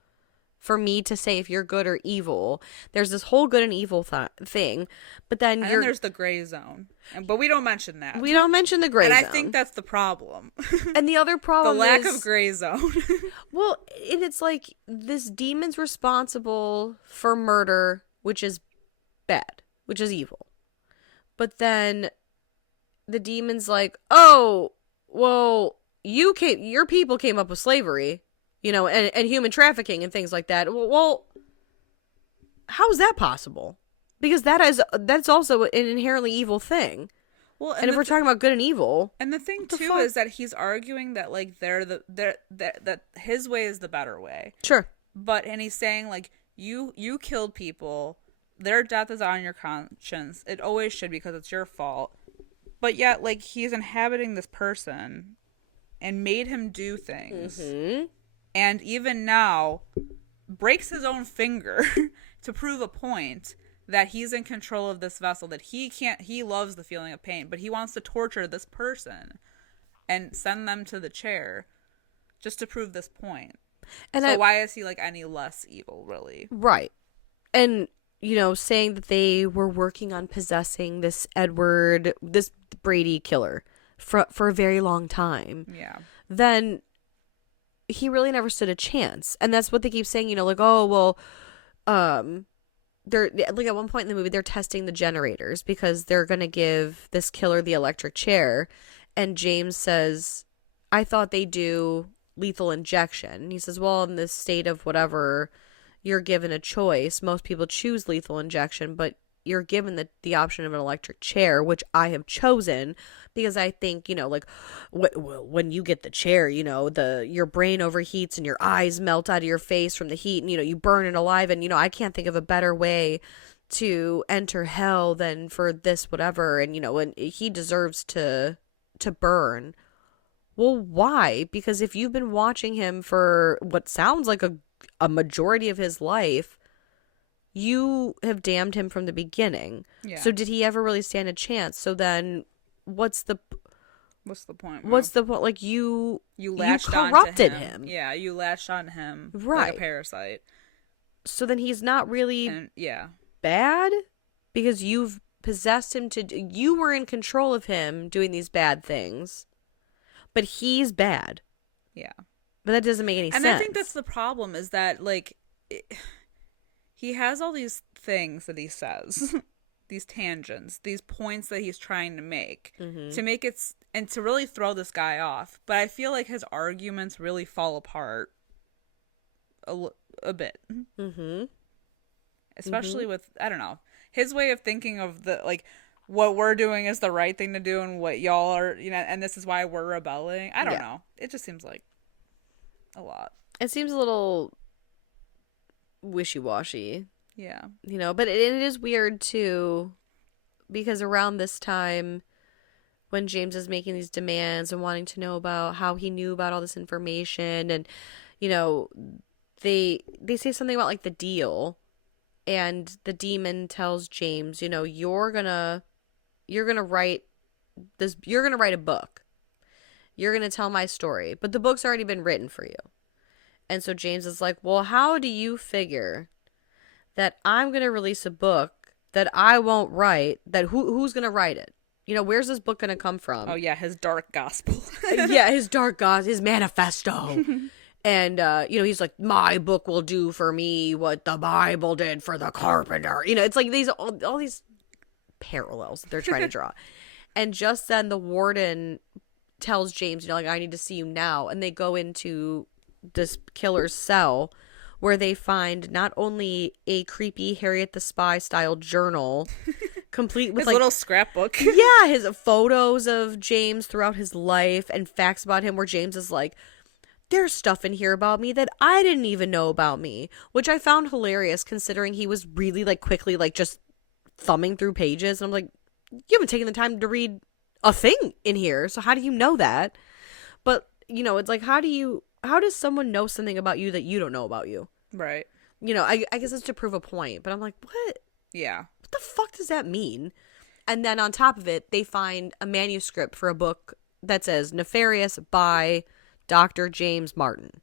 for me to say if you're good or evil? There's this whole good and evil thing, but then there's the gray zone, but we don't mention that. We don't mention the gray zone. And I think that's the problem. And the other problem the lack of gray zone. Well, and it's like this demon's responsible for murder, which is bad, which is evil. But then the demon's like, oh, well, your people came up with slavery, and human trafficking and things like that. Well, how is that possible? Because that's also an inherently evil thing. Well, and if we're talking about good and evil, and the thing too is that he's arguing that like that his way is the better way. Sure. And he's saying like you killed people, their death is on your conscience. It always should because it's your fault. But yet like he's inhabiting this person and made him do things. Mm-hmm. And even now breaks his own finger to prove a point that he's in control of this vessel, that he loves the feeling of pain, but he wants to torture this person and send them to the chair just to prove this point. And so why is he like any less evil, really? Right. And, saying that they were working on possessing this Brady killer for a very long time. Yeah. Then he really never stood a chance. And that's what they keep saying, like, oh, well, they're like at one point in the movie they're testing the generators because they're going to give this killer the electric chair, and James says, I thought they do lethal injection. And he says, well, in this state of whatever, you're given a choice. Most people choose lethal injection, but you're given the option of an electric chair, which I have chosen because I think, like when you get the chair, your brain overheats and your eyes melt out of your face from the heat, and, you burn it alive. And, I can't think of a better way to enter hell than for this, whatever. And, and he deserves to burn. Well, why? Because if you've been watching him for what sounds like a majority of his life, you have damned him from the beginning. Yeah. So did he ever really stand a chance? So then what's the point? What's the point? Like you corrupted him. Yeah, you latched on him right. Like a parasite. So then he's not really bad because you've possessed him you were in control of him doing these bad things, but he's bad. Yeah. But that doesn't make any sense. And I think that's the problem is that like he has all these things that he says, these tangents, these points that he's trying to make to make it and to really throw this guy off. But I feel like his arguments really fall apart a bit. Mm-hmm. Especially with, I don't know, his way of thinking of the, like, what we're doing is the right thing to do and what y'all are, and this is why we're rebelling. I don't know. It just seems like a lot. It seems a little wishy-washy. Yeah. But it is weird too, because around this time when James is making these demands and wanting to know about how he knew about all this information, and they say something about like the deal, and the demon tells James, you're gonna write this, you're gonna write a book, you're gonna tell my story, but the book's already been written for you. And so James is like, well, how do you figure that I'm going to release a book that I won't write, that who's going to write it? Where's this book going to come from? Oh, yeah, his dark gospel. Yeah, his dark gospel, his manifesto. And, he's like, my book will do for me what the Bible did for the carpenter. It's like all these parallels that they're trying to draw. And just then the warden tells James, like, I need to see you now. And they go into this killer's cell where they find not only a creepy Harriet the Spy style journal, complete with his little scrapbook. Yeah, his photos of James throughout his life and facts about him where James is like, there's stuff in here about me that I didn't even know about me, which I found hilarious considering he was really like quickly like just thumbing through pages. And I'm like, you haven't taken the time to read a thing in here. So how do you know that? But, it's like, how does someone know something about you that you don't know about you? Right. I guess it's to prove a point, but I'm like, what? Yeah. What the fuck does that mean? And then on top of it, they find a manuscript for a book that says Nefarious by Dr. James Martin.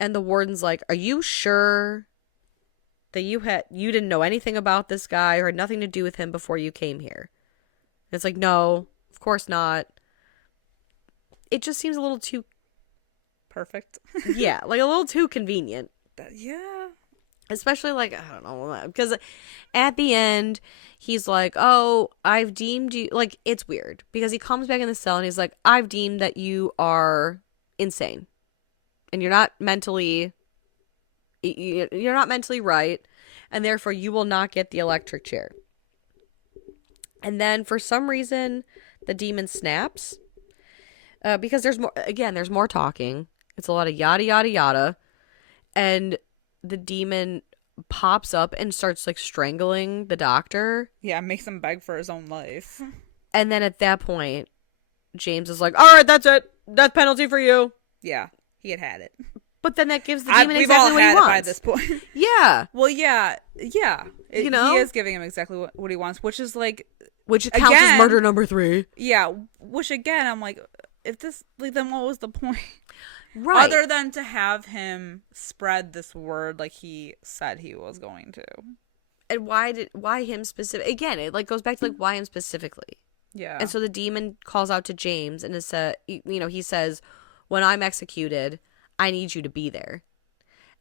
And the warden's like, are you sure that you didn't know anything about this guy or had nothing to do with him before you came here? And it's like, no, of course not. It just seems a little too perfect. Yeah, like a little too convenient. Yeah. Especially like, I don't know, because at the end he's like, oh, I've deemed you, like, it's weird because he comes back in the cell and he's like, I've deemed that you are insane and you're not mentally right, and therefore you will not get the electric chair. And then for some reason the demon snaps because there's more talking. It's a lot of yada yada yada, and the demon pops up and starts like strangling the doctor. Yeah, makes him beg for his own life. And then at that point James is like, all right, that's it, death penalty for you. Yeah, he had it. But then that gives the demon exactly what he wants. By this point. Yeah. Well, yeah. He is giving him exactly what he wants, which is like, which counts as murder number 3. Yeah, which again, I'm like, if this, like, then what was the point? Right. Other than to have him spread this word like he said he was going to. And why him specific? Again, it like goes back to like why him specifically. Yeah. And so the demon calls out to James and he says, when I'm executed, I need you to be there.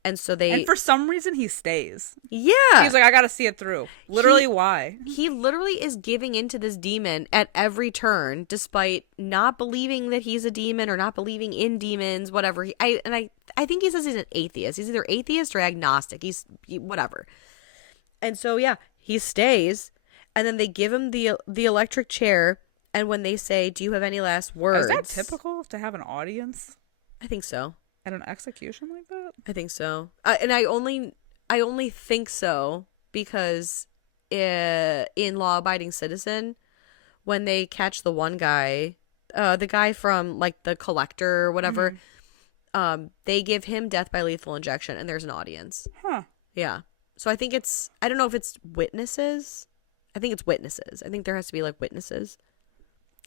And so and for some reason he stays. Yeah. He's like, I gotta see it through. Literally, why? He literally is giving into this demon at every turn, despite not believing that he's a demon or not believing in demons, whatever. I think he says he's an atheist. He's either atheist or agnostic. He's whatever. And so yeah, he stays, and then they give him the electric chair, and when they say, do you have any last words? Is that typical to have an audience? I think so. At an execution like that? I think so. And I only think so because in Law Abiding Citizen, when they catch the one guy, the guy from like the collector or whatever, they give him death by lethal injection and there's an audience. Huh. Yeah. So I think I don't know if it's witnesses. I think it's witnesses. I think there has to be like witnesses.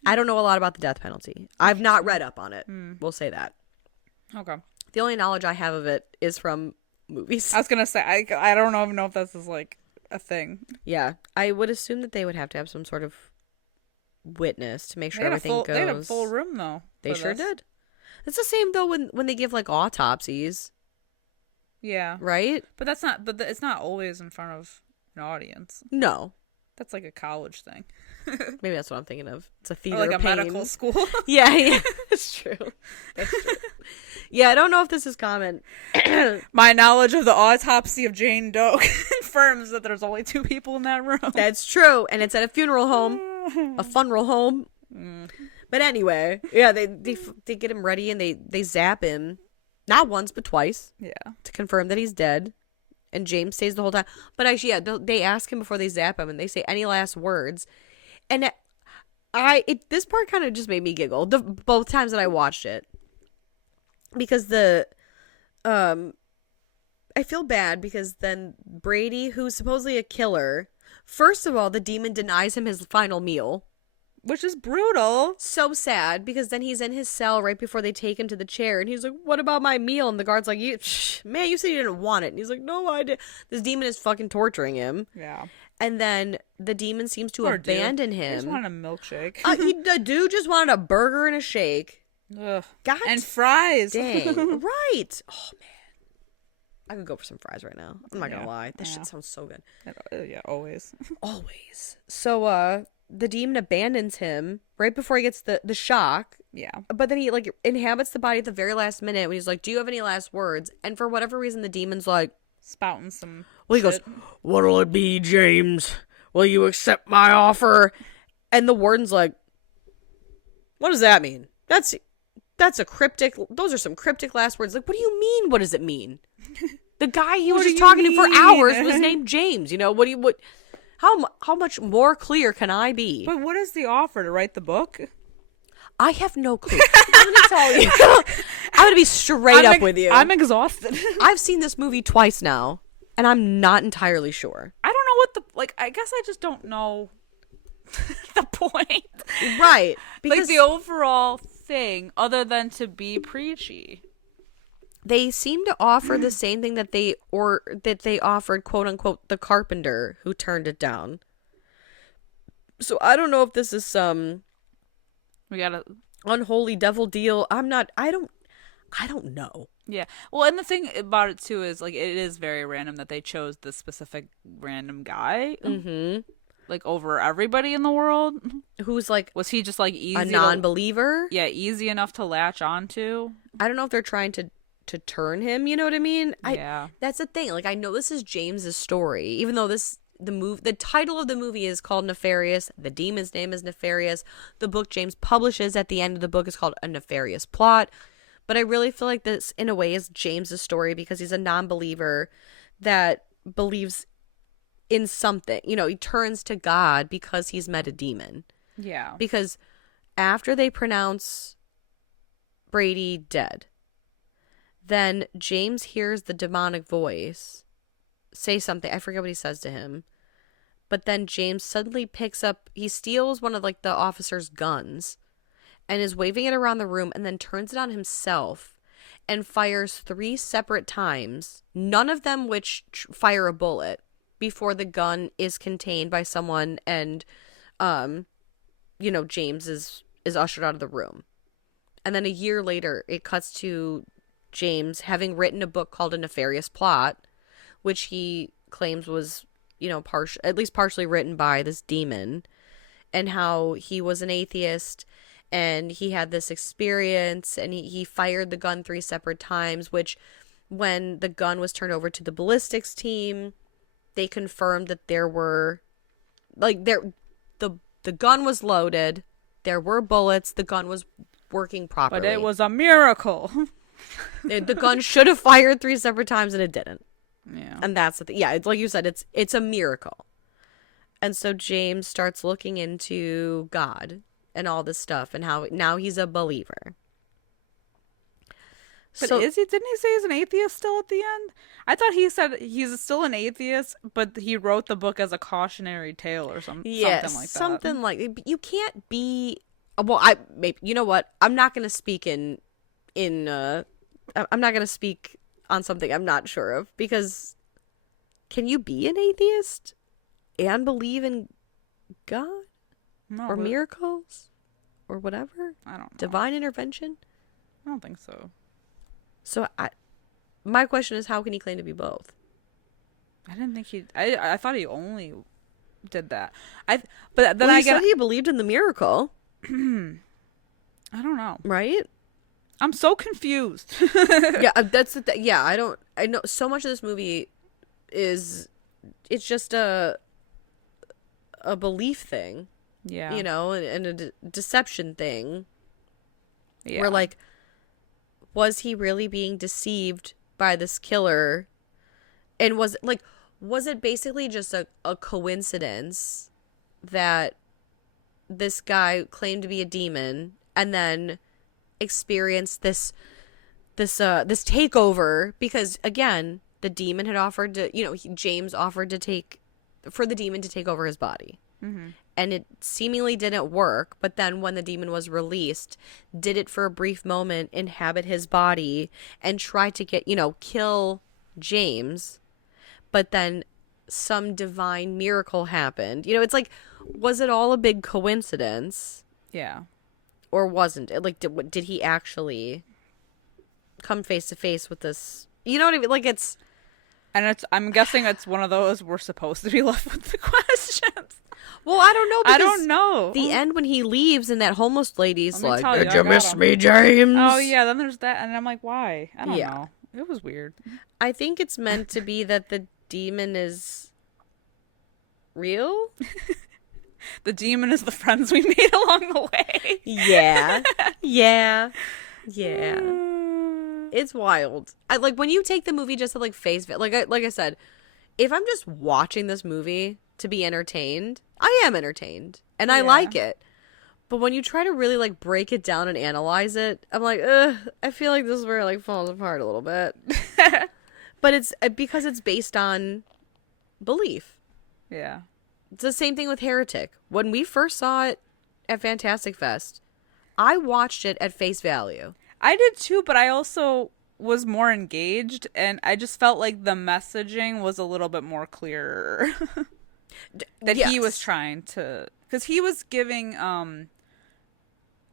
I don't know a lot about the death penalty. I've not read up on it. We'll say that. Okay. The only knowledge I have of it is from movies. I was gonna say I don't even know if this is like a thing. Yeah, I would assume that they would have to have some sort of witness to make sure everything goes. They had a full room though. They sure did. It's the same though when they give like autopsies. Yeah. Right. But that's not. But it's not always in front of an audience. No. That's like a college thing. Maybe that's what I'm thinking of. It's a theater or like of a pain. medical school. Yeah, it's true. That's true. Yeah, I don't know if this is common. My knowledge of the autopsy of Jane Doe confirms that there's only 2 people in that room. That's true, and it's at a funeral home, a funeral home. But anyway, yeah, they get him ready and they zap him, not once but twice. Yeah, to confirm that he's dead. And James stays the whole time. But actually, yeah, they ask him before they zap him, and they say any last words. And this part kind of just made me giggle both times that I watched it, because I feel bad because then Brady, who's supposedly a killer, first of all, the demon denies him his final meal. Which is brutal. So sad, because then he's in his cell right before they take him to the chair, and he's like, what about my meal? And the guard's like, man, you said you didn't want it. And he's like, no, I did. This demon is fucking torturing him. Yeah. And then the demon seems to abandon him. He just wanted a milkshake. The dude just wanted a burger and a shake. Ugh. God And fries. dang. Right. Oh, man. I could go for some fries right now. I'm not going to lie. This shit sounds so good. Yeah, always. Always. So, the demon abandons him right before he gets the shock. Yeah. But then he, like, inhabits the body at the very last minute when he's like, do you have any last words? And for whatever reason, the demon's like... Spouting some Well, he shit. goes, what'll it be, James? Will you accept my offer? And the warden's like, what does that mean? That's a cryptic... Those are some cryptic last words. Like, what do you mean? What does it mean? The guy he was just talking to for hours was named James. You know, how much more clear can I be? But what is the offer, to write the book? I have no clue. I'm going to tell you. I'm going to be straight up with you. I'm exhausted. I've seen this movie twice now, and I'm not entirely sure. I don't know what I guess I just don't know the point. Right. Because Like the overall thing, other than to be preachy. they seem to offer the same thing that they offered, quote unquote, the carpenter who turned it down. So I don't know if this is some We gotta... unholy devil deal. I don't know. Yeah. Well, and the thing about it, too, is, like, it is very random that they chose this specific random guy. Mm-hmm. Like, over everybody in the world. Who's like Was he just, like, easy a non-believer? Yeah, easy enough to latch onto. I don't know if they're trying to turn him, you know what I mean? Yeah. That's the thing. Like, I know this is James's story, even though the title of the movie is called Nefarious. The demon's name is Nefarious. The book James publishes at the end of the book is called A Nefarious Plot. But I really feel like this, in a way, is James's story because he's a non-believer that believes in something. You know, he turns to God because he's met a demon. Yeah. Because after they pronounce Brady dead, then James hears the demonic voice say something. I forget what he says to him. But then James suddenly picks up, he steals one of like the officer's guns and is waving it around the room and then turns it on himself and fires 3 separate times, none of them which fire a bullet, before the gun is contained by someone and, James is ushered out of the room. And then a year later, it cuts to James having written a book called A Nefarious Plot, which he claims was, at least partially written by this demon, and how he was an atheist and he had this experience and he fired the gun 3 separate times, which when the gun was turned over to the ballistics team, they confirmed that there were the gun was loaded, there were bullets, the gun was working properly. But it was a miracle. The gun should have fired 3 separate times and it didn't. Yeah. And that's the thing. Yeah, it's like you said, it's a miracle. And so James starts looking into God and all this stuff and how now he's a believer. But didn't he say he's an atheist still at the end? I thought he said he's still an atheist, but he wrote the book as a cautionary tale or something like that. Something like you can't be. Well, you know what? I'm not going to speak I'm not going to speak on something I'm not sure of, because can you be an atheist and believe in God or miracles or whatever? I don't know. Divine intervention? I don't think so. So my question is, how can he claim to be both? I didn't think I thought he only did that. But then he said he believed in the miracle. I don't know. Right? I'm so confused. Yeah, that's the thing. Yeah, I know so much of this movie it's just a belief thing. Yeah. And a deception thing. Yeah. Where, like, was he really being deceived by this killer? And was it basically just a coincidence that this guy claimed to be a demon and then experienced this takeover? Because again, the demon had offered to, James offered for the demon to take over his body. Mm-hmm. And it seemingly didn't work, but then when the demon was released, did it for a brief moment inhabit his body and try to kill James, but then some divine miracle happened. It's like, was it all a big coincidence? Yeah. or wasn't it? Like, did he actually come face to face with this? You know what I mean? Like, it's... And I'm guessing it's one of those we're supposed to be left with the questions. Well, I don't know. I don't know. The end when he leaves and that homeless lady's like, tell you, "Did I you got miss him." me, James? Oh, yeah, then there's that. And I'm like, why? I don't Yeah. know. It was weird. I think it's meant to be that the demon is real. The demon is the friends we made along the way. Yeah. Yeah. Yeah. It's wild. I like when you take the movie just at like face value. Like I said, if I'm just watching this movie to be entertained, I am entertained and I like it. But when you try to really like break it down and analyze it, I'm like, ugh, I feel like this is where it like falls apart a little bit. But it's because it's based on belief. Yeah. It's the same thing with Heretic. When we first saw it at Fantastic Fest, I watched it at face value. I did too, but I also was more engaged, and I just felt like the messaging was a little bit more clear. That he was trying to... Because he was giving, I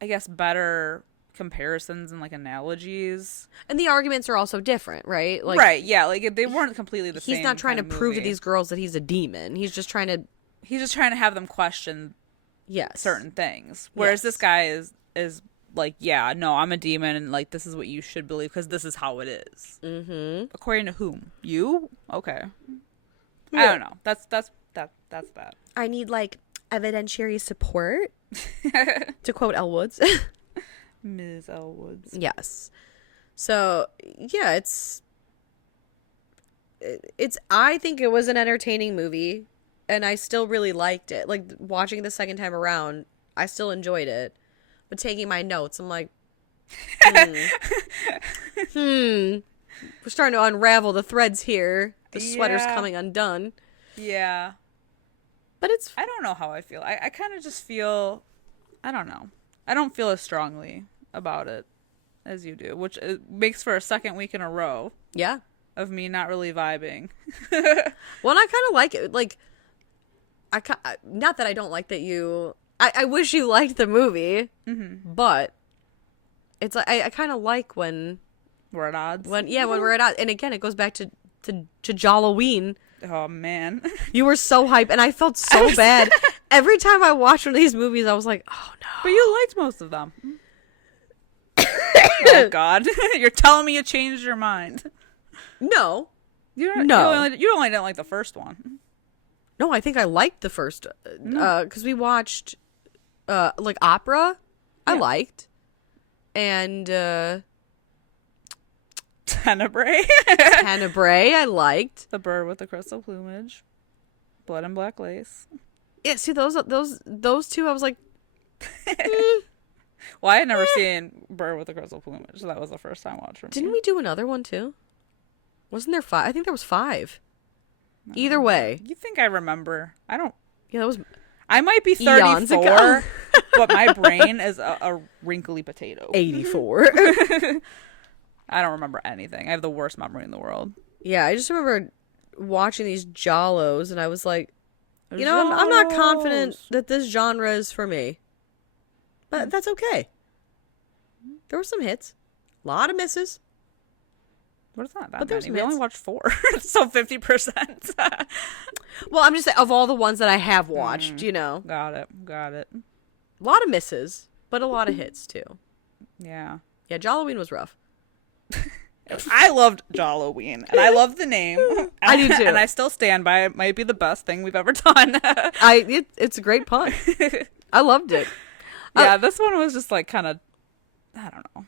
guess, better comparisons and, like, analogies. And the arguments are also different, right? Like, right, yeah. Like, they weren't completely the same. He's not trying to prove to movie. these girls that he's a demon. He's just trying to have them question certain things. Whereas this guy is like, yeah, no, I'm a demon, and like this is what you should believe because this is how it is. Mm-hmm. According to whom? You? Okay. Yeah. I don't know. That's that. I need like evidentiary support. To quote Elle Woods. Ms. Elle Woods. Yes. So yeah, it's. I think it was an entertaining movie, and I still really liked it. Like watching it the second time around, I still enjoyed it. But taking my notes, I'm like, We're starting to unravel the threads here. The sweater's coming undone. Yeah. But it's... I don't know how I feel. I kind of just feel... I don't know. I don't feel as strongly about it as you do, which makes for a second week in a row. Yeah. Of me not really vibing. Well, and I kind of like it. Like, not that I don't like that you... I wish you liked the movie, but it's like I kind of like when we're at odds. When we're at odds, and again, it goes back to Jalloween. Oh man, you were so hyped, and I felt so bad every time I watched one of these movies. I was like, oh no. But you liked most of them. Oh God, you're telling me you changed your mind? No, you only didn't like the first one. No, I think I liked the first because we watched like opera. I liked, and Tenebrae. Tenebrae, I liked. The Bird with the Crystal Plumage, Blood and Black Lace. Yeah, see those two. I was like, Well, I had never seen Bird with the Crystal Plumage, so that was the first time watching. Didn't we do another one too? Wasn't there 5? I think there was 5. Either way. You think I remember? I don't. Yeah, that was. I might be 34, but my brain is a wrinkly potato. 84. I don't remember anything. I have the worst memory in the world. Yeah, I just remember watching these Jollos, and I was like, I'm not confident that this genre is for me. But that's okay. There were some hits. A lot of misses. But it's not that many. We only watched 4. So 50%. Well, I'm just saying, of all the ones that I have watched, Got it. A lot of misses, but a lot of hits, too. Yeah. Yeah, Jalloween was rough. I loved Jalloween, and I love the name. I do, too. And I still stand by it. Might be the best thing we've ever done. It's a great pun. I loved it. Yeah, this one was just like kind of, I don't know.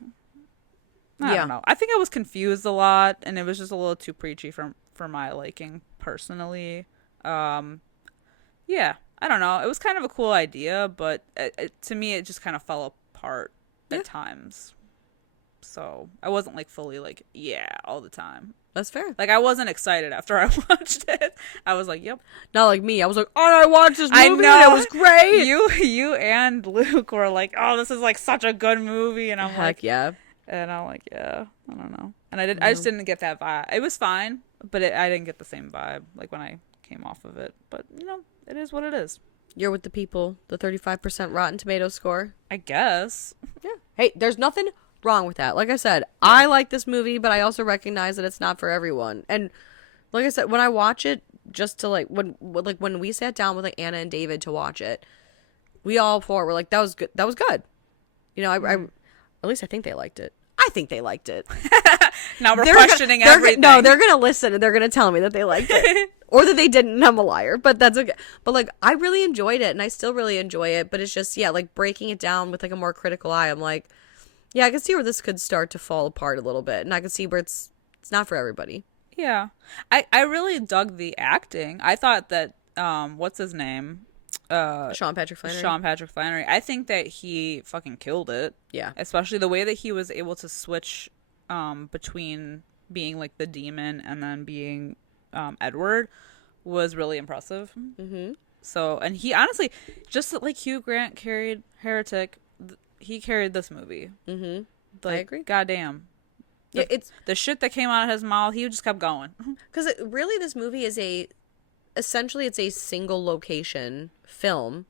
I don't know. I think I was confused a lot, and it was just a little too preachy for my liking personally. Yeah, I don't know. It was kind of a cool idea, but to me, it just kind of fell apart at times. So I wasn't like fully like, all the time. That's fair. Like I wasn't excited after I watched it. I was like, yep. Not like me. I was like, I watched this movie. I know. And it was great. You and Luke were like, oh, this is like such a good movie, and I'm Heck yeah. And I'm like, I don't know. And I just didn't get that vibe. It was fine, but I didn't get the same vibe like when I came off of it. But it is what it is. You're with the people. The 35% Rotten Tomatoes score. I guess. Hey, there's nothing wrong with that. Like I said, I like this movie, but I also recognize that it's not for everyone. And like I said, when I watch it, just to when we sat down with like Anna and David to watch it, we all four were like, that was good. That was good. You know, I at least I think they liked it. I think they liked it. Now we're questioning everything. No, they're gonna listen and they're gonna tell me that they liked it. Or that they didn't, and I'm a liar, but that's okay. But, like, I really enjoyed it, and I still really enjoy it, but it's just, yeah, like, breaking it down with, like, a more critical eye, I'm like, yeah, I can see where this could start to fall apart a little bit, and I can see where it's not for everybody. Yeah. I really dug the acting. I thought that, what's his name? Sean Patrick Flannery. I think that he fucking killed it. Yeah. Especially the way that he was able to switch, between being, like, the demon and then being... Edward was really impressive. Mm-hmm. So, and he honestly, just like Hugh Grant carried Heretic, he carried this movie. Mm-hmm. Like, I agree. Goddamn. Yeah, it's the shit that came out of his mouth. He just kept going. Because really, this movie is essentially it's a single location film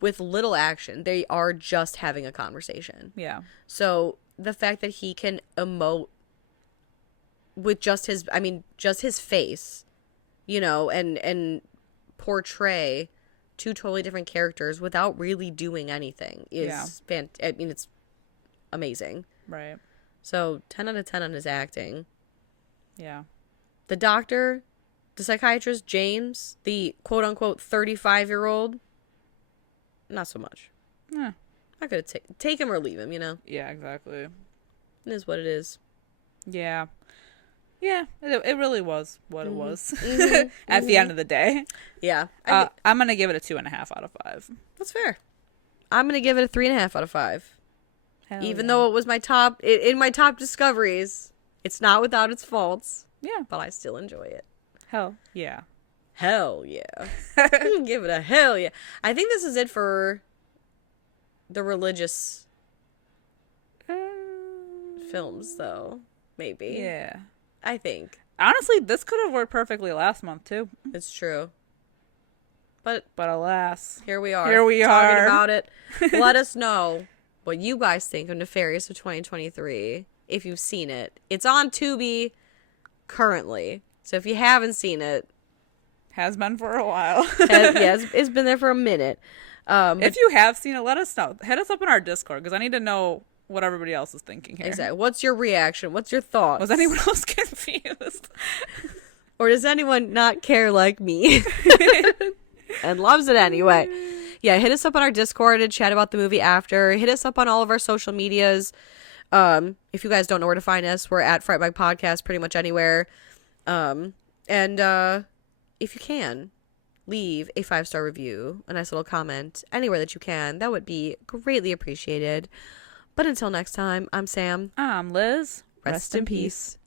with little action. They are just having a conversation. Yeah. So the fact that he can emote with just his face, you know, and portray two totally different characters without really doing anything is it's amazing. Right. So 10 out of 10 on his acting. Yeah. The doctor, the psychiatrist, James, the quote unquote 35-year-old, not so much. Yeah. I could take him or leave him, you know? Yeah, exactly. It is what it is. Yeah. Yeah, it really was what it was Mm-hmm. at the end of the day. Yeah. I'm going to give it a 2.5 out of 5. That's fair. I'm going to give it a 3.5 out of 5. Hell Even yeah. though it was my top, in my top discoveries, it's not without its faults. Yeah. But I still enjoy it. Hell yeah. Hell yeah. Give it a hell yeah. I think this is it for the religious films, though. Maybe. Yeah. I think. Honestly, this could have worked perfectly last month, too. It's true. But alas. here we are. Talking about it. Let us know what you guys think of Nefarious of 2023. If you've seen it. It's on Tubi currently. So if you haven't seen it. Has been for a while. It's been there for a minute. If you have seen it, let us know. Hit us up in our Discord, because I need to know what everybody else is thinking here. Exactly. What's your reaction? What's your thoughts? Was anyone else confused? Or does anyone not care like me? And loves it anyway. Yeah, hit us up on our Discord and chat about the movie after. Hit us up on all of our social medias. If you guys don't know where to find us, we're at Fright Mic Podcast pretty much anywhere. And if you can, leave a 5-star review, a nice little comment, anywhere that you can. That would be greatly appreciated. But until next time, I'm Sam. I'm Liz. Rest in peace.